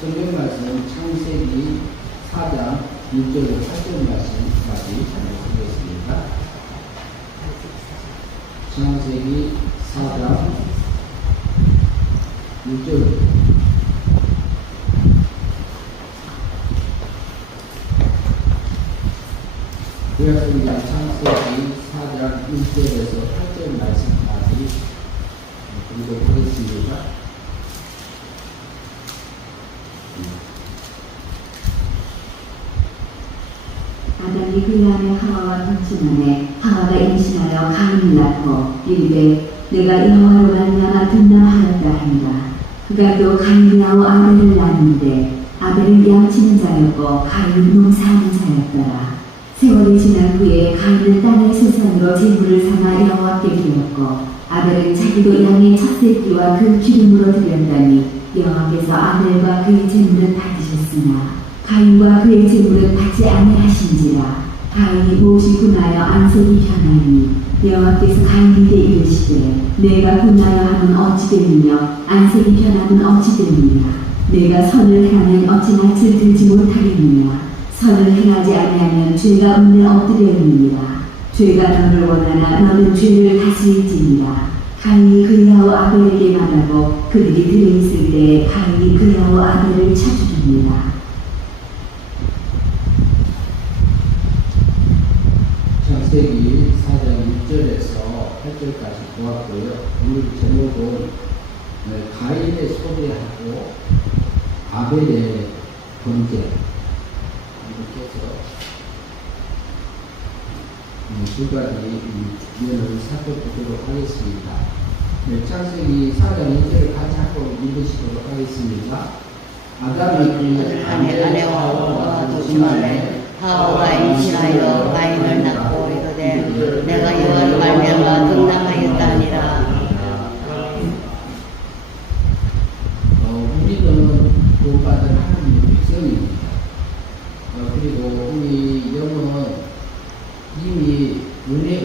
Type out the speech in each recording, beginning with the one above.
성경 말씀 창세기 4장 6절로 8절 말씀까지 전해드리겠습니다. 창세기 4장 6절 구약성경 창세기 4장 1절에서 8절 말씀까지 공독하겠습니다. 아담이 그 아내 하와와 동침하에 하와가 임신하여 가인을 낳고 이르되 내가 여호와로 말미암아 등남하였다 한다. 그가 또 가인이하고 아벨을 낳았는데 아벨은 양치는 자였고 가인은 농사하는 자였더라. 세월이 지난 후에 가인은 땅의 소산으로 제물을 삼아 여호와께 드렸고 아벨은 자기도 양의 첫 새끼와 그 기름으로 드렸다니 여호와께서 아벨과 그의 제물을 받으셨으나 가인과 그의 제물은 받지 아니하신지라. 가인이 무엇이 분하여 안색이 변하니 여호와께서 가인에게 이르시되 내가 분하여 하면 어찌 되느냐 안색이 변하면 어찌 되느냐 내가 선을 행하면 어찌 낯을 들지 못하겠느냐 선을 행하지 아니하면 죄가 은혜 엎드려느니라. 죄가 너를 원하나 너는 죄를 다스릴지니라. 가인이 그야오 아벨에게 말하고 그들이 들어있을 때에 가인이 그야오 아벨을 쳐주니라. 창세기 4장 6절에서 8절까지 보았고요. 오늘 제목은 가인의 소리하고 아벨의 번제 이렇게 해서 두 가지 면을 살펴보도록 하겠습니다. 창세기 4장 1절을 같이 한번 읽으시도록 하겠습니다. 아담이 아내와 하와가 동침하에 하와가 임신하여 가인을 낳고 이르되 내가 여호와로 말미암아 등남하였다 하니라. 우리는 구원받은 하나님의 백성입니다. 그리고 우리 영은 이미 은혜로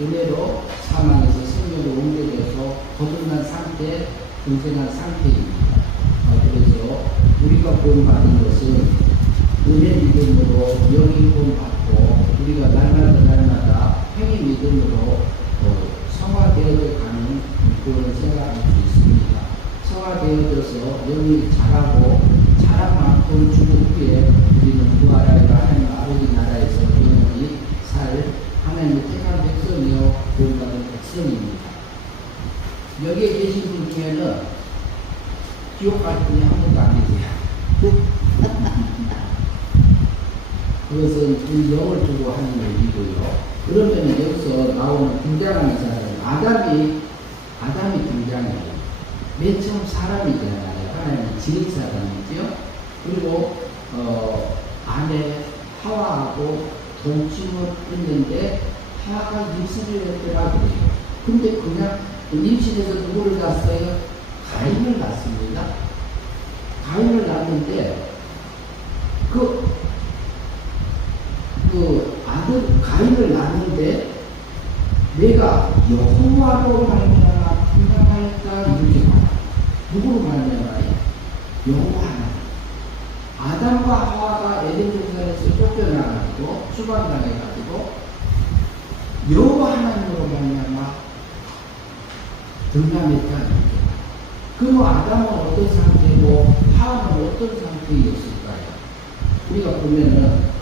은혜로 사망에서 생명으로 옮겨져서 거듭난 상태, 중생한 상태입니다. 그래서 우리가 구원받은 것은 은혜 믿음으로 영이 구원받고 우리가 날마다 행위 믿음으로 성화되어져 가는 그런 생각할 수 있습니다. 성화되어져서 영이 자라고 자란 만큼 죽은 후에 우리는 부활하여 하나님 아버지 나라에서 영원히 살 하나님의 택한 백성이요 구원받은 백성입니다. 여기에 계신 분 중에는 지옥 갈 분이 한 번도 안 계세요. 그것은 우리 영을 두고 하는 얘기고요. 그러면 여기서 나오는 등장하는 사람은 아담이 등장해요. 맨 처음 사람이잖아요. 하나님이 지은 사람이죠. 그리고 아내 하와하고 동침을 했는데 하와가 임신을 했더라고요. 근데 그냥 임신해서 누구를 낳았어요? 가인을 낳습니다. 가인을 낳는데 아들 가인을 낳는데 내가 여호와로 말미암아 등남하였다 이렇게 말해요. 누구로 말미암아요? 여호와 하나님. 아담과 하와가 에덴 동산에서 쫓겨나가지고 추방당해가지고 여호와 하나님으로 말미암아 등남했다 이렇게 말해요. 그럼 아담은 어떤 상태고 하와는 어떤 상태였을까요? 우리가 보면은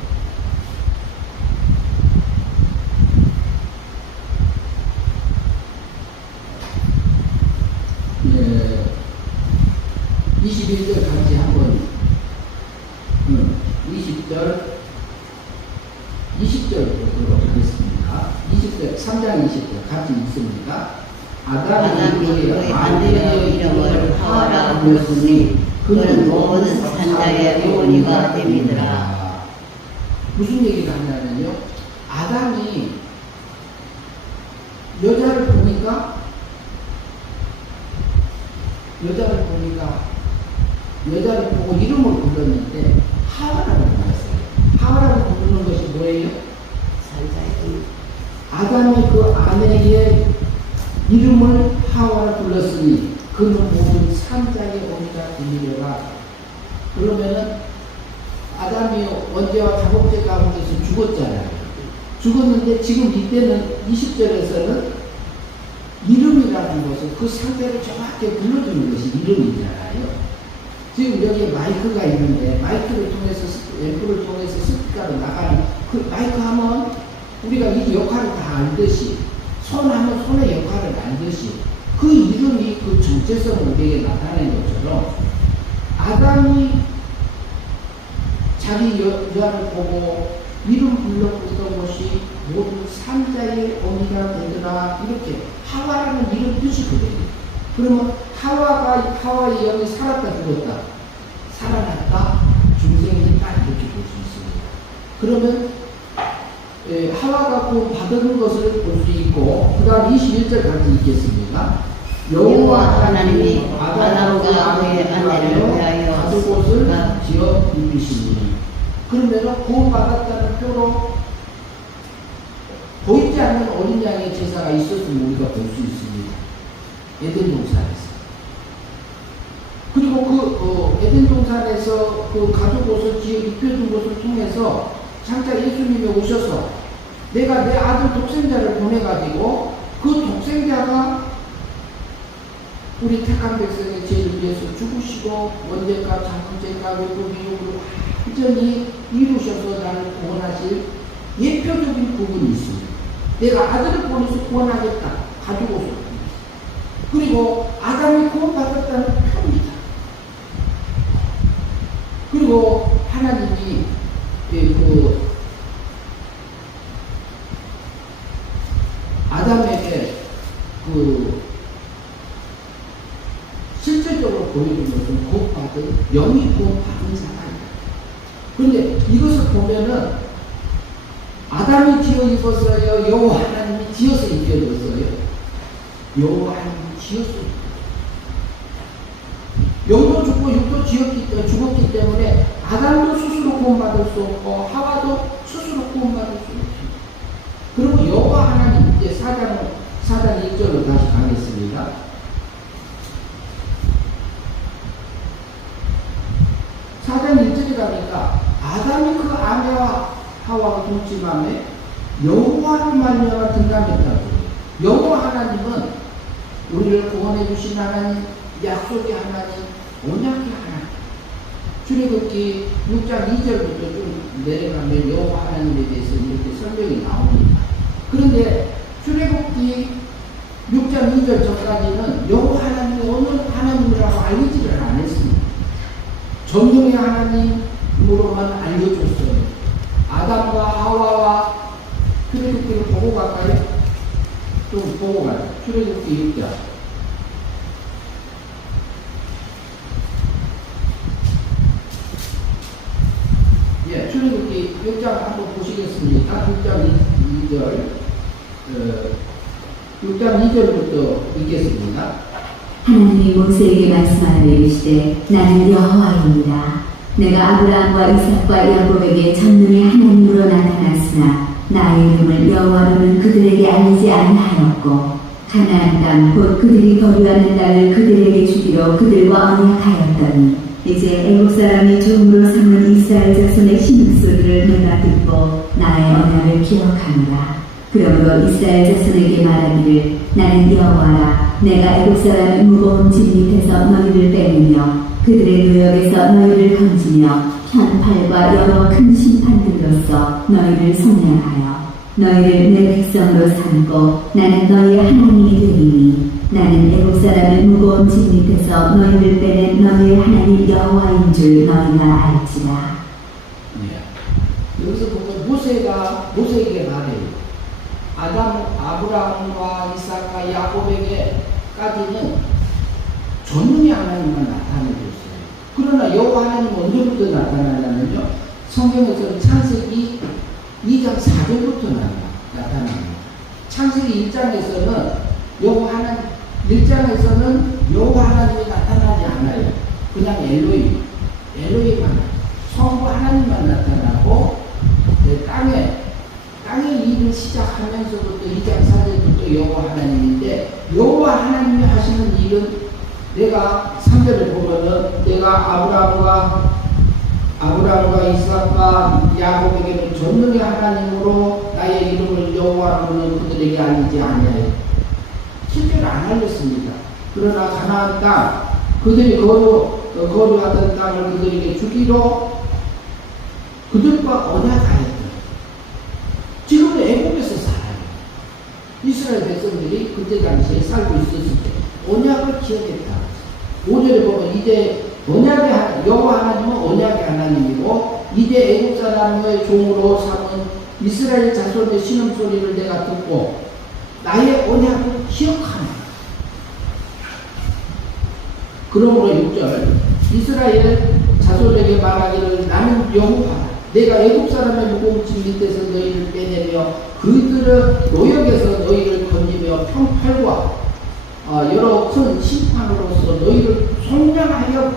21절 같이 한번 20절 보도록 하겠습니다. 20절 3장 20절 같이 읽습니다. 아담이 그의 아내의 이름을 하와라 불렀으니 그는 모든 산자의 어머니가 됨이더라. 무슨 얘기를 하냐면요, 아담이 여자를 보니까 여자를 보고 이름을 불렀는데 하와라고 불렀어요. 하와라고 부르는 것이 뭐예요? 산자의 아담이 그 아내의 이름을 하와라 불렀으니 그는 모든 산자의 어미가 되리라. 그러면은 아담이 원죄와 다복죄 가운데서 죽었잖아요. 죽었는데 지금 이때는 20절에서는 이름이라는 것은 그 상태를 정확하게 불러주는 것이 이름이잖아요. 지금 여기에 마이크가 있는데 마이크를 통해서 앰프를 통해서 스피커로 나가는 그 마이크 하면 우리가 이 역할을 다 알듯이 손 하면 손의 역할을 알듯이 그 이름이 그 정체성을 우리에게 나타낸 것처럼 아담이 자기 여자를 보고 이름 불렀던 것이 모든 산자의 어미가 되더라. 이렇게 하와라는 이름 뜻이거든요. 그러면 하와의 영이 살았다 죽었다 살아났다 중생이다 이렇게 볼 수 있습니다. 그러면 하와가 그 받은 것을 볼 수 있고 그 다음 21절 같이 읽겠습니다. 여호와 하나님이 아담과 그의 아내를 위하여 가죽옷을 지어 입히시니. 그러면 구원받았다는 표로 보이지 않는 어린 양의 제사가 있었음을 우리가 볼 수 있습니다. 에덴 동산에서. 그리고 그 에덴 동산에서 그 가죽옷을 지어 입혀준 것을 통해서 장차 예수님이 오셔서 내가 내 아들 독생자를 보내가지고 그 독생자가 우리 택한 백성의 죄를 위해서 죽으시고 원죄가 장문죄가 외국인으로 완전히 이루셔서 나를 구원하실 예표적인 부분이 있습니다. 내가 아들을 보내서 구원하겠다. 가죽옷을. 그리고 아담이 구원받았다는 표입니다. 그리고 하나님이 아담에게 실제적으로 보여준 것은 구원받은 영이 구원받은 사람이다. 그런데 이것을 보면은 아담이 지어 입었어요? 여호와 하나님이 지어서 입혀줬어요? 여호와 하나님이 지어서 입혀줬어요. 영도 죽고 육도 죽었기 때문에 아담도 스스로 구원받을 수 없고 하와도 스스로 구원받을 수 없습니다. 그리고 여호와 하나님 이제 4장 1절로 다시 가겠습니다. 4장 1절에 가니까 아담이 그 아내와 하와가 동침함에 여호와를 말미암아 등남했다고. 여호와 하나님은 우리를 구원해 주신 하나님, 약속의 하나님, 언약의 하나님. 출애굽기 6장 2절부터 좀 내려가면 여호와 하나님에 대해서 이렇게 설명이 나옵니다. 그런데 출애굽기 6장 2절 전까지는 여호와 하나님이 어느 하나님이라고 알려지를 안 했습니다. 전능의 하나님으로만 알려줬어요. 아담과 하와와 출애굽기를 보고 갈까요? 좀 보고 가요. 출애굽기 6장. 예, 출애굽기 6장 한번 보시겠습니까? 6장 2절. 6장 2절부터 읽겠습니다. 하나님이 모세에게 말씀하여 이르시되 나는 여호와입니다. 내가 아브라함과 이삭과 야곱에게 전능의 하나님으로 나타났으나 나의 이름을 여호와로는 그들에게 알리지 아니하였고 가나안 땅 곧 그들이 거류하는 땅을 그들에게 주기로 그들과 언약하였더니 이제 애국 사람이 종으로 삼은 이스라엘 자손의 신음소리를 내가 듣고 나의 언약을 기억하노라. 그러므로 이스라엘 자손에게 말하기를 나는 여호와라. 내가 애국 사람의 무거운 짐 밑에서 너희를 빼내며 그들의 노역에서 너희를 건지며 편팔과 여러 큰 심판들로서 너희를 속량하여 너희를 내 백성으로 삼고 나는 너희의 하나님이 되리니 나는 애국 사람의 무거운 짐 밑에서 너희를 빼낸 너희의 하나님 여호와인 줄 너희가 알지라. 네. 여기서 보면 모세에게 말해요. 아브라함과 이삭과 야곱에게까지는 전능의 하나님만 나타내줬어요. 그러나 여호와 하나님은 언제부터 나타나냐면요. 성경에서는 창세기 2장 4절부터 나타납니다. 창세기 1장에서는 여호와 하나님 1장에서는 여호와 하나님이 나타나지 않아요. 그냥 엘로힘만 성부 하나님만 나타나고 땅의 일을 시작하면서부터 2장 4절부터 여호와 하나님인데 여호와 하나님이 하시는 일은 내가 3절을 보면은 내가 아브라함과 이삭과 야곱에게는 전능의 하나님으로 나의 이름을 여호와로는 그들에게 알리지 아니하여 실제로 안 알렸습니다. 그러나 가나안 땅 그들이 거류하던 땅을 그들에게 주기로 그들과 언약하였다. 지금은 애국에서 살아요. 이스라엘 백성들이 그때 당시에 살고 있었을 때 언약을 기억했다. 5절에 보면 이제 언약의 여호와 하나님은 언약의 하나님이고 이제 애국 사람의 종으로 삼은 이스라엘 자손의 신음소리를 내가 듣고 나의 언약을 기억하노라. 그러므로 6절 이스라엘 자손에게 말하기를 나는 여호와라. 내가 애국 사람의 무거운 짐 밑에서 너희를 빼내며 그들의 노역에서 너희를 건지며 평팔과 여러 큰 심판으로서 너희를 성장하여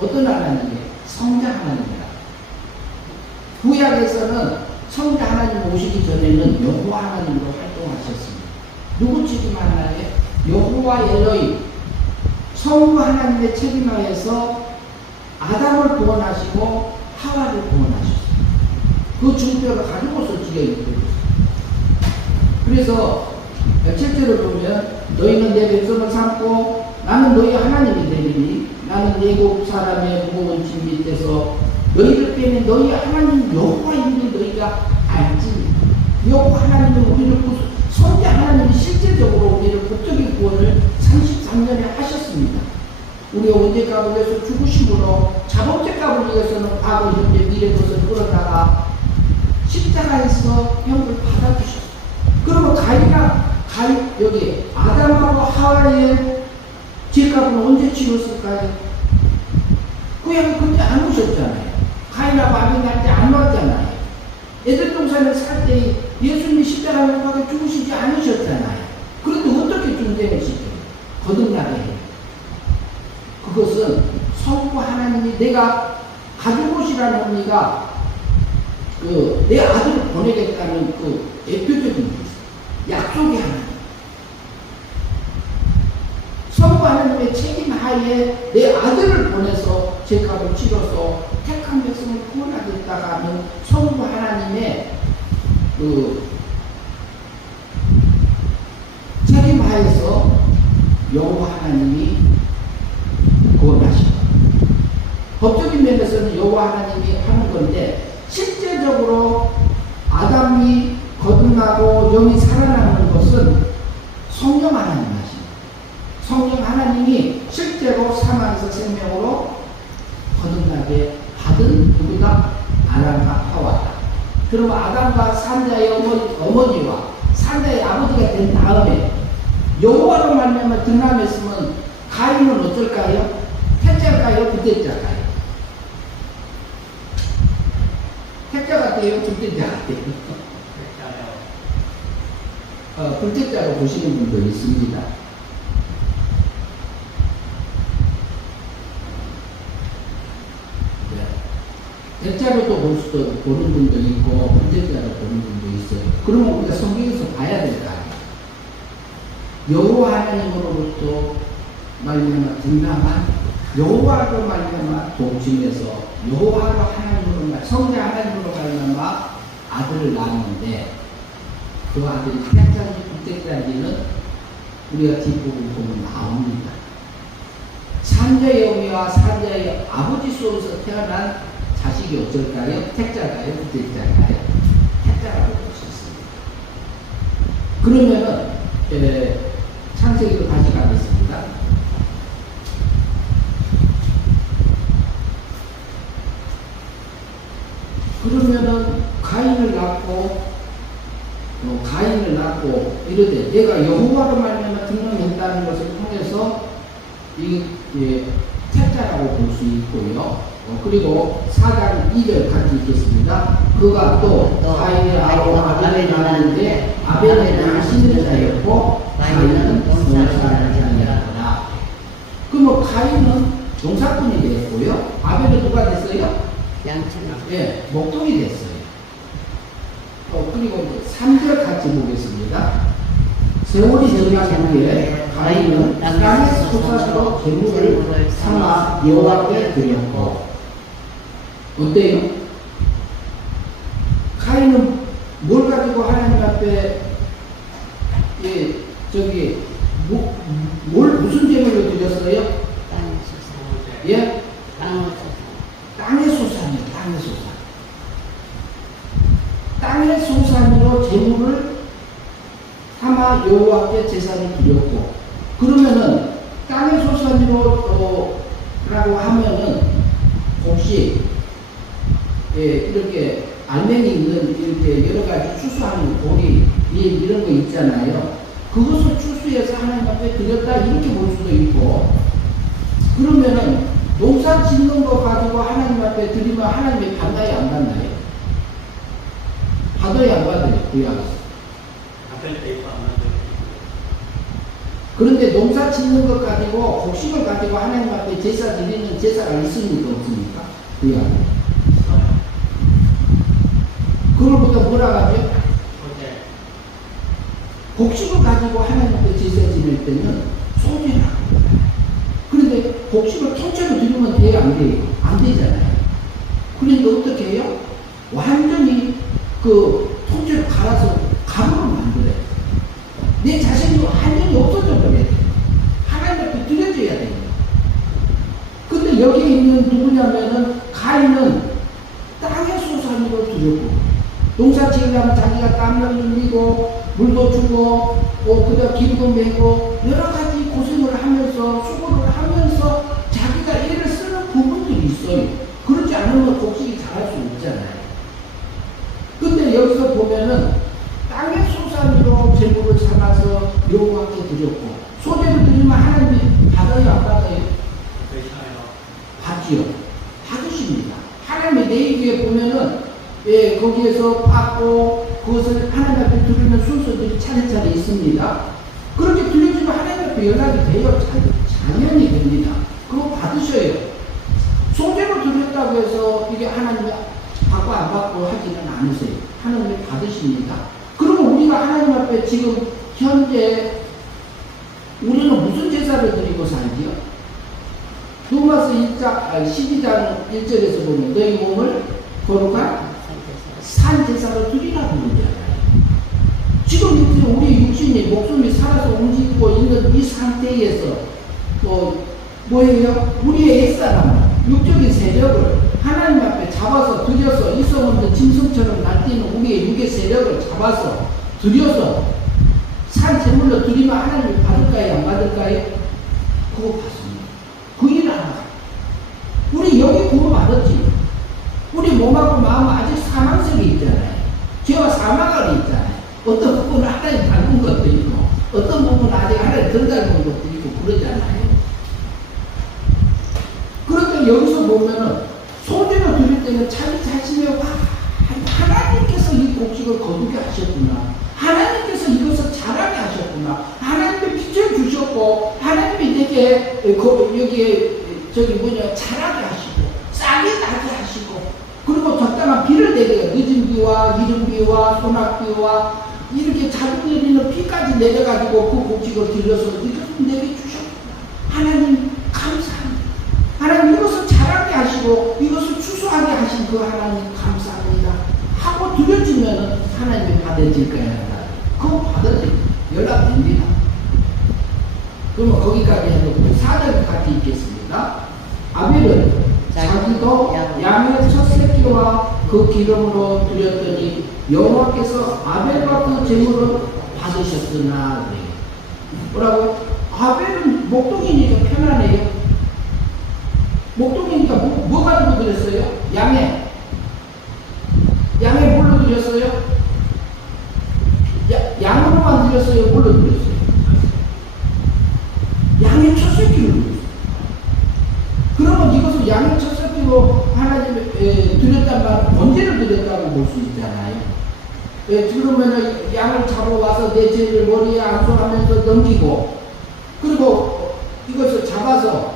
어떤 하나님이에요? 성자 하나님이다. 구약에서는 성자 하나님 오시기 전에는 여호와 하나님으로 활동하셨습니다. 누구 책임하나요? 여호와 엘로힘 성부 하나님의 책임하에서 아담을 구원하시고 하와를 구원하셨어요. 그 중표를 가지고서 지어있고 그래서 7절을 보면 너희는 내 백성을 삼고 나는 너희 하나님이 되리니 나는 애국 사람의 무거운 짐 밑에서 너희를 빼내 너희 하나님 여호와임을 너희가 알지. 여호와 하나님은 우리를 성자 하나님이 실제적으로 우리를 법적인 구원을 33년에 하셨습니다. 우리가 원죄 값을 위해서 죽으심으로 자범죄 값을 위해서는 과거 현재 미래 것을 끌어다가 십자가에서 형을 받아주셨어요. 그러면 가인 여기 아담하고 하와의 죄값은 언제 치렀을까요? 그 양이 그때 안 오셨잖아요. 가인하고 아벨 날 때 안 왔잖아요. 에덴 동산을 살 때 예수님이 십자가에 못 박혀 죽으시지 않으셨잖아요. 그런데 어떻게 중생을 시켜요? 거듭나게 해요. 그것은 성부 하나님이 내가 가지고 오시라는 의미가 내 아들을 보내겠다는 그 대표적인 게 약속의 하나님. 성부 하나님의 책임 하에 내 아들을 보내서 죄값을 치러서 택한 백성을 구원하겠다가 하는 성부 하나님의 그 책임 하에서 여호와 하나님이 구원하시고 법적인 면에서는 여호와 하나님이 하는 건데 실제적으로 아담이 거듭나고 영이 살아나는 것은 성령 하나님 하십니다. 성령 하나님이 실제로 사망에서 생명으로 거듭나게 받은 누구가? 아담과 하와다. 그러면 아담과 산자의 어머니와 산자의 아버지가 된 다음에 여호와로 말미암아 등남했으면 가인은 어쩔까요? 태자일까요? 부태자일까요? 태자 같아요? 부태자 같아요? 불태자로 보시는 분도 있습니다. 대자로도 보는 분도 있고 불대자로 보는 분도 있어요. 그러면 우리가 성경에서 봐야 될 거 아니에요. 여호와 하나님으로부터 말미암아 등남한 여호와로 말미암아 동침해서 여호와로 하나님으로 성자 하나님으로 말미암아 아들을 낳았는데 그 아들이 태자인지 불대자인지는 우리가 뒷부분 보면 나옵니다. 산자의 어미와 산자의 아버지 속에서 태어난 자식이 어쩔까요? 택자가요? 부택자가요? 택자라고 볼 수 있습니다. 그러면은 창세기로 다시 가겠습니다. 그러면은 가인을 낳고 이르되 내가 여호와로 말미암아 등록했다는 것을 통해서 이 택자라고 볼 수 있고요. 그리고 4장 2절 같이 읽겠습니다. 그가 또 가인의 아우 아벨을 낳았는데 아벨은 양심의 자였고 가인은 농사꾼의 자였다. 그럼 가인은 농사꾼이 됐고요. 아벨은 누가 됐어요? 양치는. 네, 목동이 됐어요. 그리고 이제 3절 같이 보겠습니다. 세월이 지난 후에 가인은 땅의 소산으로 재물을 삼아 여호와께 드렸고. 어때요? 가인은 뭘 가지고 하나님 앞에 무슨 재물을 드렸어요? 땅의 소산. 예? 땅의 소산. 땅의 소산이요. 땅의 소산. 땅의 소산으로 재물을 삼아 여호와께 제사를 드렸고. 그러면은 땅의 소산으로 라고 하면은 혹시 이렇게 알맹이 있는 이렇게 여러 가지 추수하는 고기 이런 거 있잖아요. 그것을 추수해서 하나님 앞에 드렸다 이렇게 볼 수도 있고. 그러면은 농사 짓는 거 가지고 하나님 앞에 드리면 하나님이 받나요 안 받나요? 받아요 안 받아요? 그런데 농사 짓는 것 가지고 곡식을 가지고 하나님 앞에 제사 드리는 제사가 있습니까 없습니까? 그걸보다 뭐라 하죠? 곡식을 가지고 하나님 앞에 제사 지낼 때는 소제라고. 그런데 곡식을 통째로 드리면 돼요 안 돼요? 안 되잖아요. 그러니까 어떻게 해요? 완전히 통째로 갈아서 가루를 만들어요. 내 자신이 완전히 없어져 버려야 돼요. 하나님 앞에 드려줘야 돼요. 근데 여기 있는 누구냐면은 가인은 땅의 소산으로 드렸고, 농사 지으려면 자기가 땀을 흘리고 물도 주고 그다음 기름도 메고 여러 가지 고생을 하면서 수고를 하면서 자기가 애를 쓰는 부분들이 있어요. 그렇지 않으면 곡식이 자랄 수 없잖아요. 근데 여기서 보면은 땅의 소산으로 재물을 삼아서 여호와께 드렸고, 소재를 드리면 하나님이 받아요 안 받아요? 받지요. 받으십니다. 하나님의 내기에 보면은 거기에서 받고 그것을 하나님 앞에 드리는 순서들이 차례차례 있습니다. 그렇게 드려주면 하나님 앞에 연락이 돼요. 당연히 됩니다. 그거 받으셔요. 소재로 드렸다고 해서 이게 하나님이 받고 안 받고 하지는 않으세요. 하나님이 받으십니다. 그러면 우리가 하나님 앞에 지금 현재 우리는 무슨 제사를 드리고 살지요? 로마서 12장 1절에서 보면 너희 몸을 거룩한 산 제사로 드리라고 그러잖아요. 지금 우리 육신이 목숨이 살아서 움직이고 있는 이 상태에서 뭐예요? 우리의 옛사람, 육적인 세력을 하나님 앞에 잡아서 드려서 이성 없는 짐승처럼 날뛰는 우리의 육의 세력을 잡아서 드려서 산 제물로 드리면 하나님이 받을까요? 안 받을까요? 그거 받습니다. 그 일 하나. 우리 여기 구원 받았지. 우리 몸하고 마음은 아직 사망색이 있잖아요. 죄와 사망하고 있잖아요. 어떤 부분은 하나님 닮은 것도 있고 어떤 부분은 아직 하나님 덜 닮은 것도 있고 그러잖아요. 그런데 여기서 보면은 소재로 드릴 때는 자기 자신의 하나님께서 이 곡식을 거두게 하셨구나. 하나님께서 이것을 자라게 하셨구나. 하나님이 빛을 주셨고 하나님이 내게 여기에 자라게 하시고 싹이 나게 하시고 그리고 적당한 비를 내려요. 늦은 비와 이른 비와 소낙비와 이렇게 자주 내리는 비까지 내려가지고 그 곡식을 드려서 이것을 내게 주셨구나. 하나님 감사합니다. 하나님 이것을 자라게 하시고 이것을 추수하게 하신 그 하나님 감사합니다 하고 드려주면 하나님이 받아질 거야. 그거 받아질 연락됩니다. 그러면 거기까지 해놓고 4절 같이 읽겠습니다. 아벨은 자기도 양의 첫 새끼와 그 기름으로 드렸더니 여호와께서 아벨과 그 제물을 받으셨으나 그래요. 뭐라고? 아벨은 목동이니까 편하네요. 목동이니까 뭐 가지고 드렸어요? 양에 뭘로 드렸어요? 양으로만 드렸어요? 뭘로 드렸어요? 양의 첫 새끼를 드렸어요. 그러면 이것을 양의 첫 새끼로 하나님에 드렸단 말은 번제를 드렸다고 볼 수 있잖아요. 그러면 양을 잡아와서 내 죄를 머리에 안수하면서 넘기고 그리고 이것을 잡아서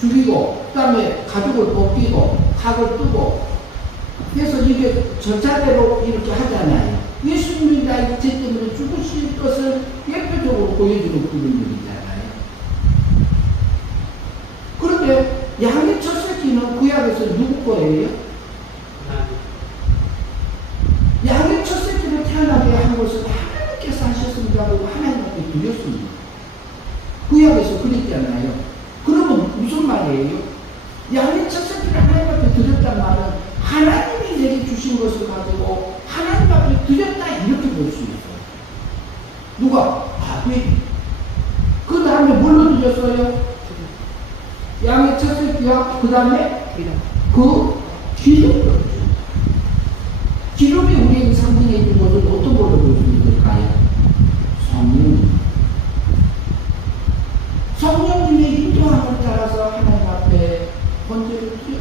죽이고 그 다음에 가죽을 벗기고 각을 뜨고 그래서 이게 절차대로 이렇게 하잖아요. 예수님이 나의 죄 때문에 죽으실 것을 예표적으로 보여주는 그런 일이잖아요. 피는 구약에서 누구 거예요? 양의 첫 새끼를 태어나게 한 것은 하나님께서 하셨습니다 하고 하나님께 드렸습니다. 구약에서 그랬잖아요. 그러면 무슨 말이에요? 양의 첫 새끼를 하나님 앞에 드렸단 말은 하나님이 내게 주신 것을 가지고 하나님 앞에 드렸다 이렇게 볼 수 있어요. 누가? 아벨이. 그 다음에 뭘로 드렸어요? 양의 첫 새끼와 그 다음에 그 기름으로. 기름이 우리에게 상징해 있는 것을 어떤 걸로 볼 수 있을까요? 성령님의 인도함을 따라서 하나님 앞에 번제를 드려요.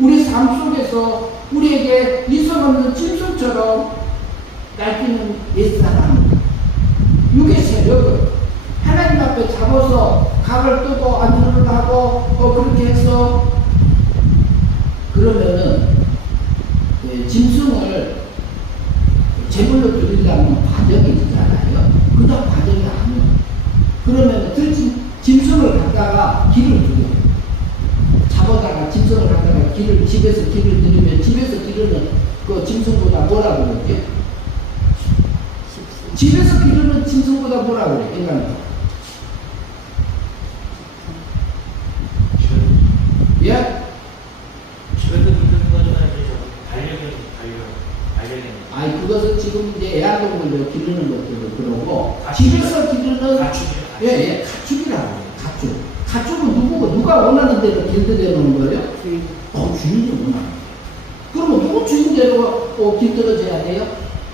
우리 삶 속에서 우리에게 이성 없는 짐승처럼 날뛰는 옛사람, 육의 세력을 하나님 앞에 잡아서 각을 뜨고 안주를 하고 그렇게 해서 그러면은 짐승을 제물로 드리려는 과정이 있잖아요. 그 다음 과정이 아니에요. 그러면 짐승을 갖다가 길을 두고 잡아다가 짐승을 갖다가 집에서 길을 들이면 집에서 기르는 그 짐승보다 뭐라 그러지? 집에서 기르는 짐승보다 뭐라 그래? 인간은. 예? 집에서 기르는 거는 반려견. 아니 그것은 지금 이제 애완동물로 기르는 것들도 그러고 집에서 기르는 가축이요. 예, 가축이라고 해요. 가축은 누구고 누가 원하는 대로 길들여놓은 거예요? 주인이 원하는. 그러면 누구 주인대로 길들여져야 돼요?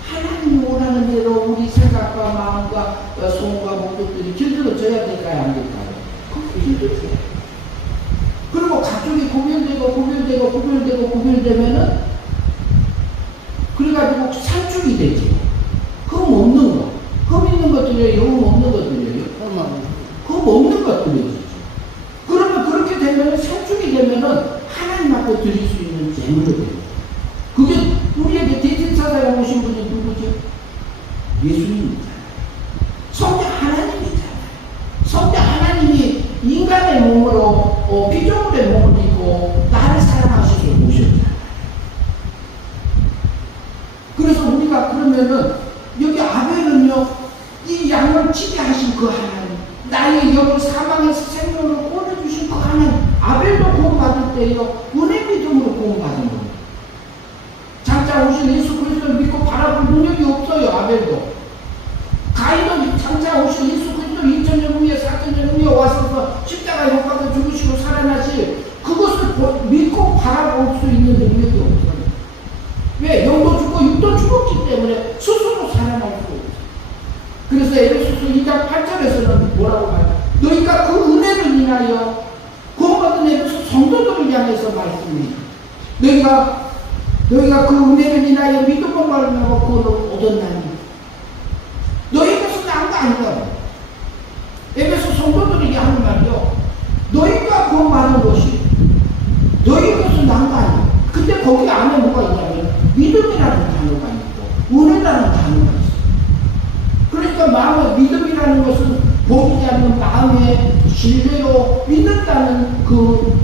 하나님이 원하는 대로 우리 생각과 마음과 손과 목적들이 길들여져야 될까요? 안 될까요? 길들여져요. 그리고 가축이 구별되면은 그래가지고 산축이 되지. 흠 없는 거. 흠 있는 것들이에요? 흠 없는 것들이에요? 흠 없는 것들이지. 그러면 그렇게 되면은 산축이 되면은 하나님 앞에 드릴 수 있는 제물이 돼요. 그게 우리에게 대제사장에 오신 분이 누구죠? 예수님이잖아요. 성자 하나님이잖아요. 성자 하나님이 인간의 몸으로 피조물의 몸을 입고 나를 사랑하셔서 오셨잖아요. 그래서 우리가 그러면은 여기 아벨은요, 이 양을 치게 하신 그 하나님, 나의 영을 사망에서 생명으로 꺼내주신 그 하나님, 아벨도 구원받을 때요, 은혜 믿음으로 구원받은 겁니다. 장차 오신 예수 그리스도를 믿고 바라볼 능력이 없어요, 아벨도. 가인도 장차 오신 예수 그리스도 2000년 후에 4000년 후에 와서 십자가에 못 박혀 죽으시고 살아나실 그것을 믿고 바라볼 수 있는 능력이 없어요. 왜? 영도 죽고 육도 죽었기 때문에 스스로 살아날 수 없어요. 그래서 에베소서 2장 8절에서는 뭐라고 말해요? 너희가 그 은혜를 인하여 구원받은 에베소 성도들을 향해서 말씀해요. 너희가 그 은혜를 인하여 믿음을 말하며 그거를 얻었나니 너희께서 난 거 아니야. 에베소 성도들에게 하는 말이요. 너희가 구원받은 것이 너희께서 난 거 아니야. 근데 거기 안에 뭐가 있냐면 믿음이라는 단어가 있고 은혜라는 단어가 있어. 그러니까 마음의 믿음이라는 것은 보이지 않는 마음의 신뢰로 믿는다는 그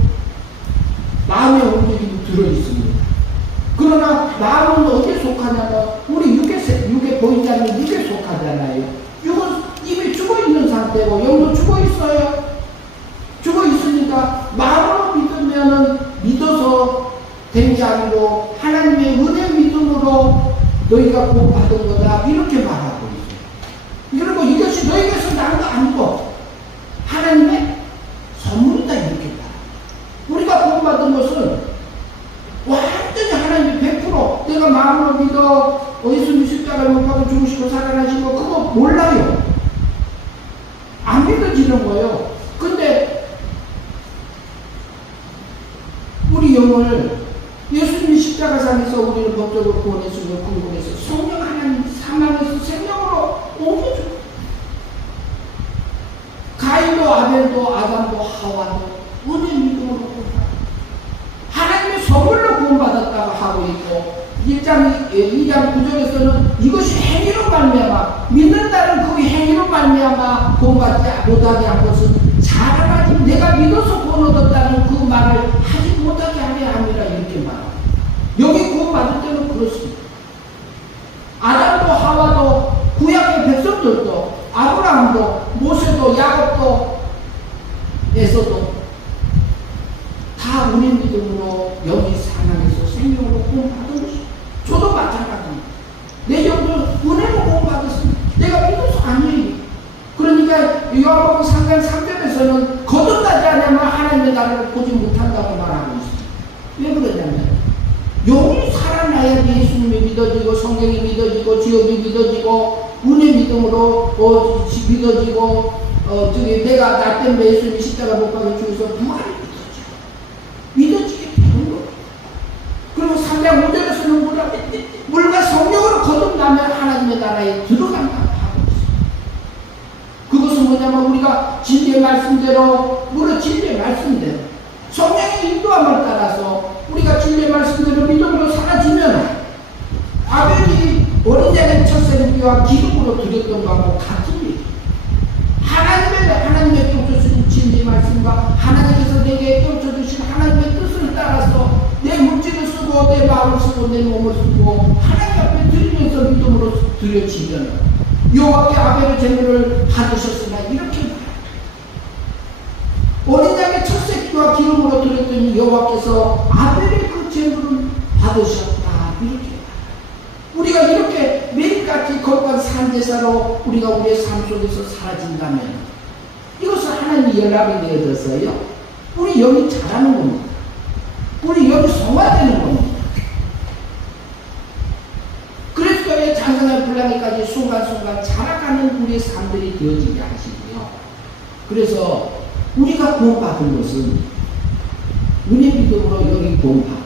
마음의 움직임이 들어있습니다. 그러나 마음은 어디에 속하냐면 우리 육에 보이지 않는 육에 속하잖아요. 육은 이미 죽어있는 상태고 영도 죽어있어요. 죽어있으니까 마음으로 믿으면은 믿어서 된 게 아니고 하나님의 은혜 믿음으로 너희가 구원받은 거다 이렇게 말하고 있어요. 그리고 이것이 너희에게서 난 거 아니고 하나님의 선물이다 이렇게 말해요. 우리가 구원받은 것은 완전히 하나님이 100% 내가 마음으로 믿어 예수님 십자가에 못 박아 죽으시고 살아나시고 그거 몰라요. 안 믿어지는 거예요. 근데 우리 영을 예수님이 십자가상에서 우리를 법적으로 구원해주고 구원해서 성령 하나님 사망에서 생명으로 옮겨줘. 가인도 아벨도 아담도 하와도 은혜 믿음으로 구원받았다. 하나님의 선물로 구원받았다고 하고 있고 2장 9절에서는 이것이 행위로 말미암아 믿는다는 그 행위로 말미암아 구원받지 못하게 한 것은 자라가지 내가 믿어서 구원 얻었다는 그 말을 하지 못하게 하려 합니다. 이렇게 말합니다. 여기 구원받을 때는 그렇습니다. 아담도 하와도 구약의 백성들도 아브라함도 모세도 야곱도 에서도 다 우리 믿음으로 여기 사랑에서 생명으로 구원받은 것입니다. 저도 마찬가지입니다. 내 영도 은혜로 구원받았습니다. 내가 믿어서 아니에요. 그러니까 요한복음 3장 3절에서는 거듭나지 않으면 하나님의 나라를 보지 못한다고 말하고 있습니다. 왜 그러냐면 영이 살아나야 예수님이 믿어지고 성경이 믿어지고 지역이 믿어지고 은혜 믿음으로 믿어지고 내가 나 때문에 예수님이 십자가 못 박혀 죽어서 부활이 믿어지게 되는 거예요. 그리고 3장 5절에서는 물과 성령으로 거듭나면 하나님의 나라에 들어간다고 하고 있어요. 그것은 뭐냐면 우리가 진리의 말씀대로 물론 진리의 말씀대로 성령의 인도함을 따라서 우리가 진리의 말씀대로 믿음으로 사라지면 아벨이 어린 양의 첫 새끼와 기름으로 드렸던 것하고 같은 일이에요. 하나님의 깨우쳐주신 진리의 말씀과 하나님께서 내게 깨우쳐주신 하나님의 뜻을 따라서 내 물질을 쓰고 내 마음을 쓰고 내 몸을 쓰고 하나님 앞에 드리면서 믿음으로 드려지면 여호와께 아벨의 제물을 받으셨으나 이렇게 말합니다. 어린 양의 첫 새끼와 기름으로 드렸더니 여호와께서 아벨의 그 제물을 받으셨다 이렇게 말합니다. 우리가 이렇게 매일같이 거룩한 산제사로 우리가 우리의 삶 속에서 사라진다면 이것은 하나님이 연락이 되어져서요 우리 영이 자라는 겁니다. 우리 영이 성화되는 겁니다. 그리스도의 장성의 분량에까지 순간순간 자라가는 우리의 삶들이 되어지게 하시고요. 그래서 우리가 구원받은 것은 은혜 믿음으로 여기 구원받고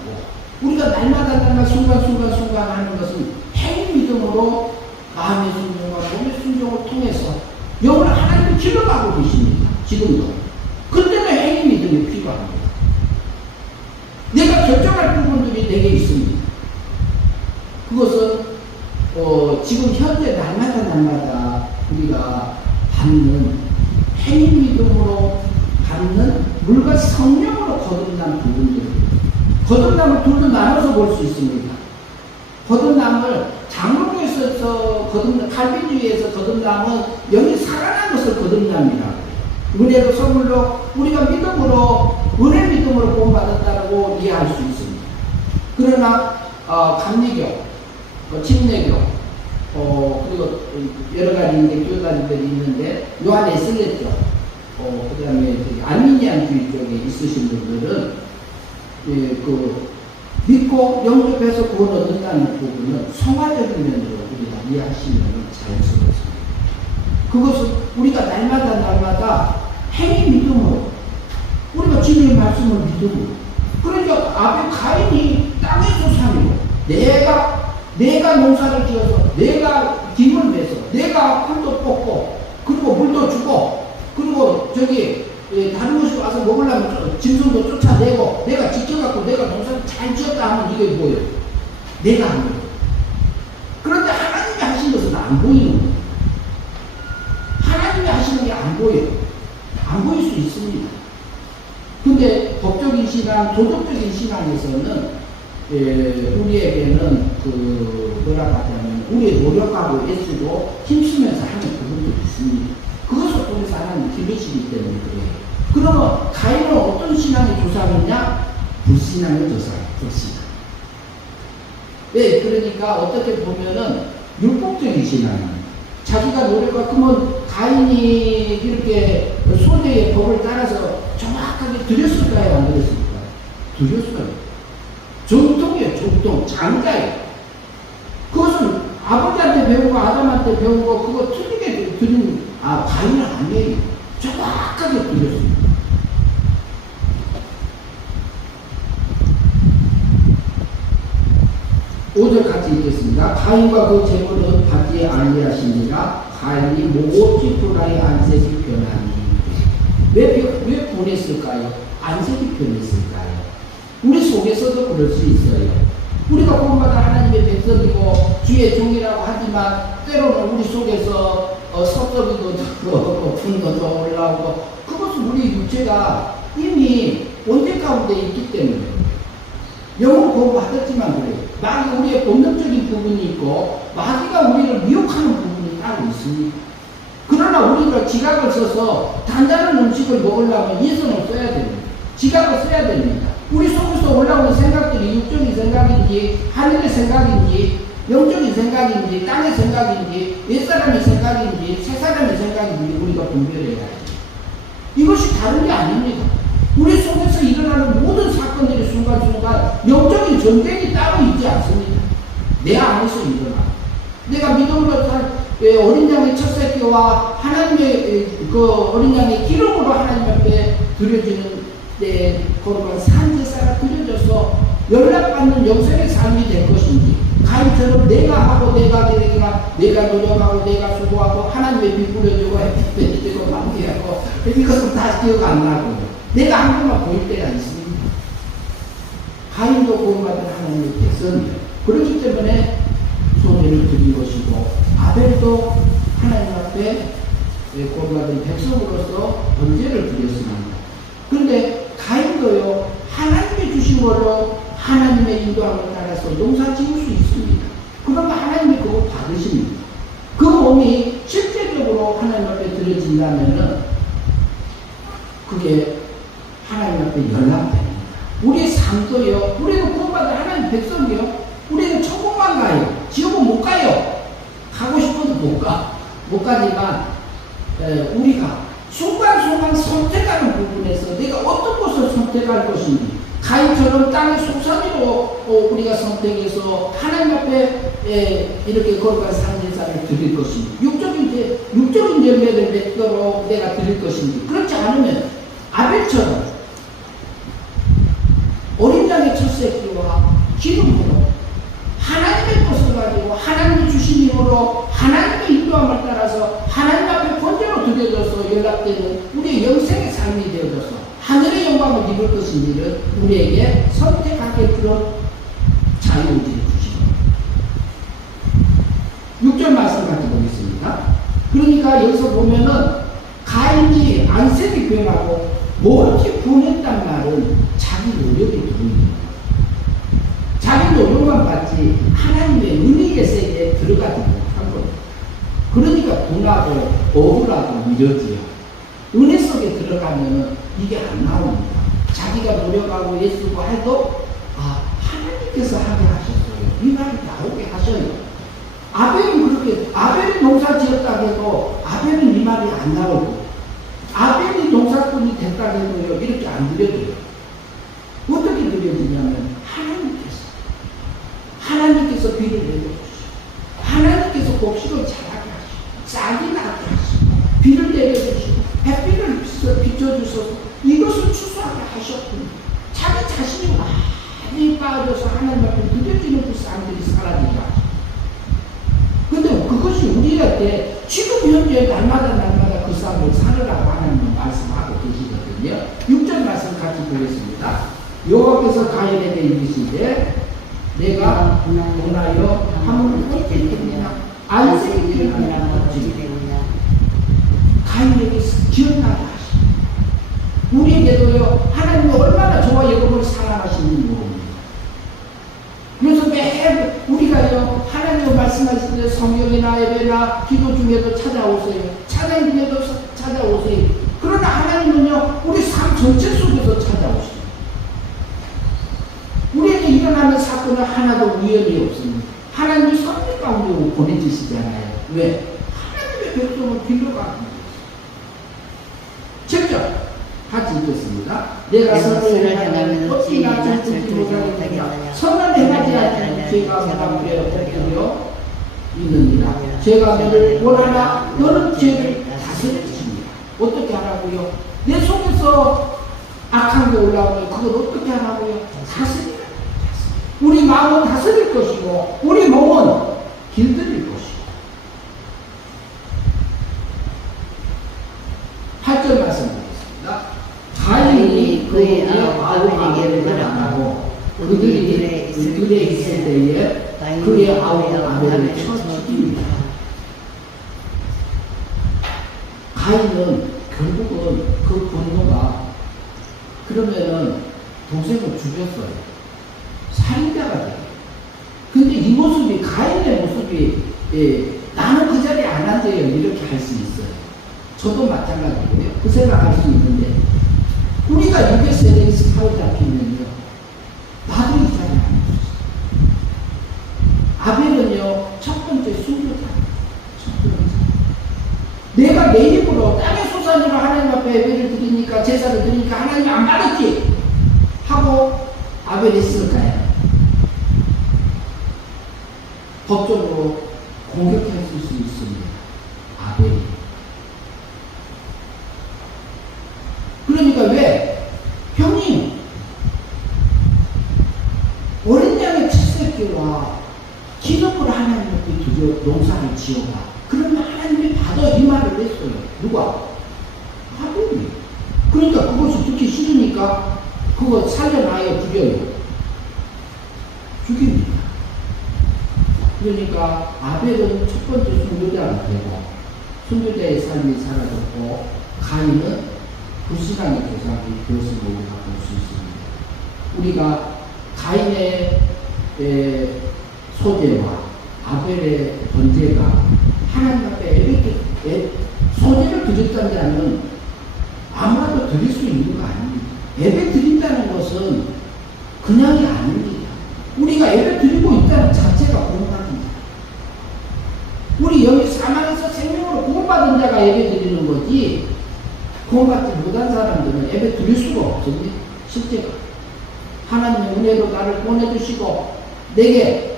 우리가 날마다 순간 하는 것은 행위 믿음으로 마음의 순종과 몸의 순종을 통해서 영을 하나님이 길러가고 계십니다. 지금도. 그때는 행위 믿음이 필요합니다. 내가 결정할 부분들이 내게 있습니다. 그것은 지금 현재 날마다 우리가 받는 행위 믿음으로 받는 물과 성령으로 거듭난 부분들. 거듭남을 둘로 나눠서 볼 수 있습니다. 거듭남을 장로교에서 칼빈주의에서 거듭남은 영이 살아난 것을 거듭남이라고 해요. 은혜로 선물로 우리가 믿음으로 은혜 믿음으로 구원받았다고 이해할 수 있습니다. 그러나 감리교, 침례교, 그리고 여러 가지 교단들이 있는데 요한 에슬레죠. 그 다음에 아르미니안주의 쪽에 있으신 분들은 믿고 영접해서 구원 얻는다는 부분은 성화적인 면으로 우리가 이해하시면 자연스럽습니다. 그것은 우리가 날마다 행위 믿음으로 우리가 진리의 말씀을 믿음으로 그러니까 아벨 가인이 땅에서 사는 내가 농사를 지어서 내가 김을 내서 내가 풀도 뽑고 그리고 물도 주고 그리고 다른 곳이 와서 먹으려면 짐승도 쫓아내고 내가 지켜갖고 내가 농사를 잘 지었다 하면 이게 뭐예요? 내가 한 거예요. 그런데 하나님이 하신 것은 안 보이는 거예요. 하나님이 하시는 게 안 보여요. 안 보일 수 있습니다. 근데 법적인 신앙, 도덕적인 신앙에서는 우리에게는 뭐라고 하냐면 우리의 노력하고 애쓰고 힘쓰면서 하는 부분도 있습니다. 그것을 통해서 하나님 길러시기 때문에 그래요. 그러면 가인은 어떤 신앙의 조상이냐? 불신앙의 조상, 불신앙. 네, 그러니까 어떻게 보면은 율법적인 신앙입니다. 자기가 노력하고 그러면 가인이 이렇게 소대의 법을 따라서 정확하게 드렸을까요? 안 드렸을까요? 드렸어요. 정통이에요. 정통. 장자예요. 그것은 아버지한테 배우고 아담한테 배우고 그거 틀리게 드린 가인은 아니에요. 정확하게 드렸습니다. 5절 같이 읽겠습니다. 가인과 그 제물은 받지 아니하시니라. 가인이 모지 분하의 안색이 변하니. 왜 보냈을까요? 안색이 변했을까요? 우리 속에서도 그럴 수 있어요. 우리가 구원받아 하나님의 백성이고 주의 종이라고 하지만 때로는 우리 속에서 섭섭이도 들고 분노도 올라오고 그것은 우리 육체가 이미 원죄 가운데 있기 때문에 영혼 구원받았지만 그래요. 마귀 우리의 본능적인 부분이 있고 마귀가 우리를 미혹하는 부분이 따로 있습니다. 그러나 우리가 지각을 써서 단단한 음식을 먹으려면 예선을 써야 됩니다. 지각을 써야 됩니다. 우리 속에서 올라오는 생각들이 육적인 생각인지 하늘의 생각인지 영적인 생각인지 땅의 생각인지 옛사람의 생각인지 새사람의 생각인지 우리가 분별해야 해요. 이것이 다른 게 아닙니다. 우리 속에서 일어나는 모든 사건들이 순간순간 영적인 전쟁이 따로 있지 않습니다. 내 안에서 일어나. 내가 믿음으로 산 어린 양의 첫 새끼와 하나님의 그 어린 양의 기름으로 하나님 앞에 드려지는 내 거룩한 산제사가 드려져서 연락받는 영생의 삶이 될 것인지 가인처럼 내가 하고 내가 되거나 내가 노력하고 내가 수고하고 하나님의 빛 뿌려주고 햇빛 빼주고 만개하고 이것은 다 기억 안 나고 내가 한 것만 보일 때가 있습니다. 가인도 구원받은 하나님의 백성이에요. 그렇기 때문에 소개를 드린 것이고 아벨도 하나님 앞에 구원받은 백성으로서 번제를 드렸습니다. 그런데 가인도요 하나님이 주신 걸로 하나님의 인도함을 따라서 농사 지을 수 있습니다. 그러면 하나님이 그거 받으십니다. 그 몸이 실제적으로 하나님 앞에 드려진다면은 그게 하나님 앞에 연락됩니다. 우리의 삶도요, 우리는 구원받은 하나님 백성이요, 우리는 천국만 가요. 지옥은 못 가요. 가고 싶어도 못 가. 못 가지만 우리가 순간순간 선택하는 부분에서 내가 어떤 것을 선택할 것인지 가인처럼 땅의 속삭이로 우리가 선택해서 하나님 앞에 이렇게 거룩한 산제사를 드릴 것인지 육적인 열매를 맺도록 내가 드릴 것인지 그렇지 않으면 아벨처럼 어린 양의 첫 새끼와 기름으로 하나님의 것을 가지고 하나님이 주신 힘으로 하나님의 인도함을 따라서 하나님 앞에 번제로 드려져서 연락되는 우리의 영생의 삶이 되어져서 하늘의 영광을 입을 것인지를 우리에게 선택하게 그런 자유의지를 주시고 6절 말씀 같이 보겠습니다. 그러니까 여기서 보면은 가인이 안색이 변하고 멀티 보냈단 말은 자기 노력이 들어옵니다. 자기 노력만 받지 하나님의 은혜의 세계에 들어가지 못한 거예요. 그러니까 분하고 억울하고 이러지요. 은혜 속에 들어가면 이게 안 나옵니다. 자기가 노력하고 애쓰고 해도 하나님께서 하게 하셨어요. 이 말이 나오게 하셔요. 아벨은 그렇게 아벨이 농사 지었다고 해도 아벨은 이 말이 안 나오고 아벨이 농사꾼이 됐다고 해도요 이렇게 안 드려져요. 어떻게 드려지냐면 하나님께서 비를 내려주시고 하나님께서 곡식을 자라게 하시고 싹이 나게 하시고 비를 내려주시고 햇빛을 비춰주셔서 이것을 추수하게 하셨군요. 자기 자신이 많이 빠져서 하나님 앞에 드려지는 그 쌍들이 사라지게 하시고 근데 그것이 우리한테 지금 현재 날마다 그 쌍을 살으라고 하나님은 말씀하고 계시거든요. 6절 말씀 같이 보겠습니다. 여호와께서 가인에게 이르시되 내가 원하여 함을 얻게 되느냐 안색이 되느냐 가인에게 기억나게 하시고 우리에게도요 하나님이 얼마나 저와 여러분을 사랑하시는지 모릅니다. 그래서 매일 우리가요 하나님의 말씀하실 때 성경이나 예배나 기도 중에도 찾아오세요. 찬양 중에도 찾아오세요. 그러나 하나님은요 우리 삶 전체 속에서 찾아오시고 우리에게 일어나는 사건은 하나도 우연이 없습니다. 하나님이 섭리 가운데 보내주시잖아요. 왜? 하나님의 백성을 빌려가는 7절 같이 읽겠습니다. 내가 선을 행하면 어찌 나를 듣지 못하겠느냐. 선을 행하지 않으면 죄가 문앞에 엎드려 있느니라. 죄가 너를 원하나 너는 죄를 다스릴 것입니다. 어떻게 하라고요? 내 속에서 악한 게 올라오면 그걸 어떻게 하라고요? 다스릴 우리 마음은 다스릴 것이고 우리 몸은 길들일 것이고 8절 말씀 보겠습니다. 가인이 그의 아우에게 말하고 그들이 들에 있을 때에 그의 아우 아벨을 쳐 죽입니다. 가인은 결국은 그 분노가 그러면은 동생을 죽였어요. 살인자가 돼요. 근데 이 모습이, 가인의 모습이, 나는 그 자리에 안 앉아요. 이렇게 할 수 있어요. 저도 마찬가지고요. 그 생각할 수 있는데, 우리가 육의 세력이 사로잡히면요, 나도 이 자리에 안 앉았어요. 아벨은요, 첫 번째 순교자. 첫 번째. 내가 내 입으로 땅의 소산으로 하나님 앞에 예배를 드리니까, 제사를 드리니까 하나님 안 받았지 하고 아벨이 쓸까요? 법적으로 공격했을 수 있습니다. 아벨이. 그러니까 왜? 형님, 어린 양의 칠새끼와 기름으로 하나님 앞에 드려 농사를 지어라. 그러면 하나님이 받아, 이 말을 했어요. 누가? 아벨이. 그러니까 그것을 듣기 싫으니까 그거 살려놔요, 죽여요. 죽입니다. 그러니까 아벨은 첫 번째 순교자가 되고, 순교자의 삶이 사라졌고, 가인은 불신앙의 대상이 되었음을 우리가 볼 수 있습니다. 우리가 가인의 소재와 아벨의 번제가 하나님 앞에 소재를 드렸다는 자는 아무라도 드릴 수 있는 거 아닙니다. 예배 드린다는 것은 그냥이 아닙니다. 우리가 예배 드리고 있다는 자체가 구원받은 자. 우리 여기 사망에서 생명으로 구원받은 자가 예배 드리는 거지, 구원받지 못한 사람들은 예배 드릴 수가 없습니다. 실제로 하나님의 은혜로 나를 구원해주시고 내게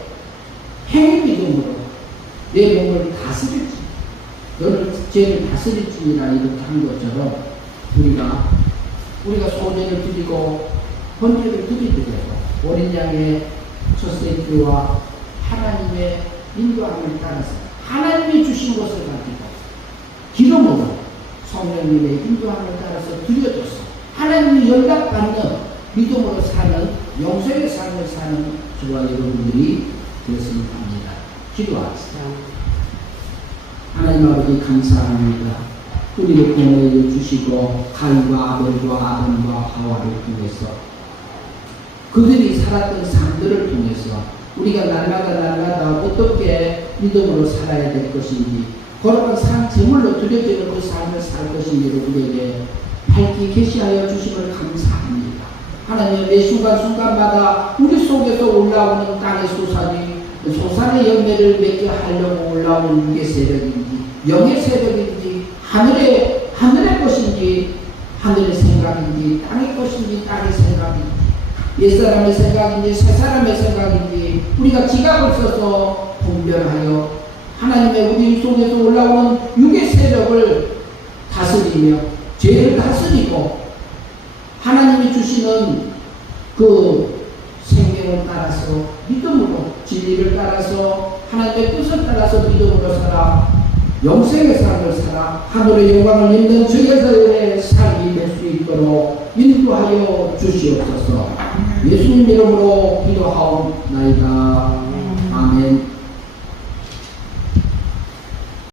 행위 믿음으로 내 몸을 다스릴지, 너를 죄를 다스릴지라 이렇게 한 것처럼 우리가 소제를 드리고 번제를 드리더라도 어린 양의 첫새끼와 하나님의 인도함을 따라서 하나님이 주신 것을 가지고 기름으로 성령님의 인도함을 따라서 드려줘서 하나님이 연락받는 믿음으로 사는 영생의 삶을 사는 저와 여러분들이 되었으면 합니다. 기도합시다. 하나님 아버지 감사합니다. 우리를 보내어 주시고 가인과 아벨과 아담과 하와를 통해서 그들이 살았던 삶들을 통해서 우리가 날마다 어떻게 믿음으로 살아야 될 것인지, 거룩한 삶 제물로 드려지는 그 삶을 살 것인지를 우리에게 밝히 계시하여 주심을 감사합니다. 하나님, 매 순간순간마다 우리 속에서 올라오는 땅의 소산의 열매를 맺게 하려고 올라오는 육의 세력인지 영의 세력인지 하늘의 것인지 하늘의 생각인지 땅의 것인지 땅의 생각인지 옛사람의 생각인지 새사람의 생각인지 우리가 지각을 써서 분별하여 하나님의 우리 속에서 올라오는 육의 세력을 다스리며 죄를 다스리고 하나님이 주시는 그 생명을 따라서 믿음으로 진리를 따라서 하나님의 뜻을 따라서 믿음으로 살아 영생의 삶을 살아 하늘의 영광을 입는 저에서의 삶이 될 수 있도록 인도하여 주시옵소서. 예수님 이름으로 기도하옵나이다. 아멘.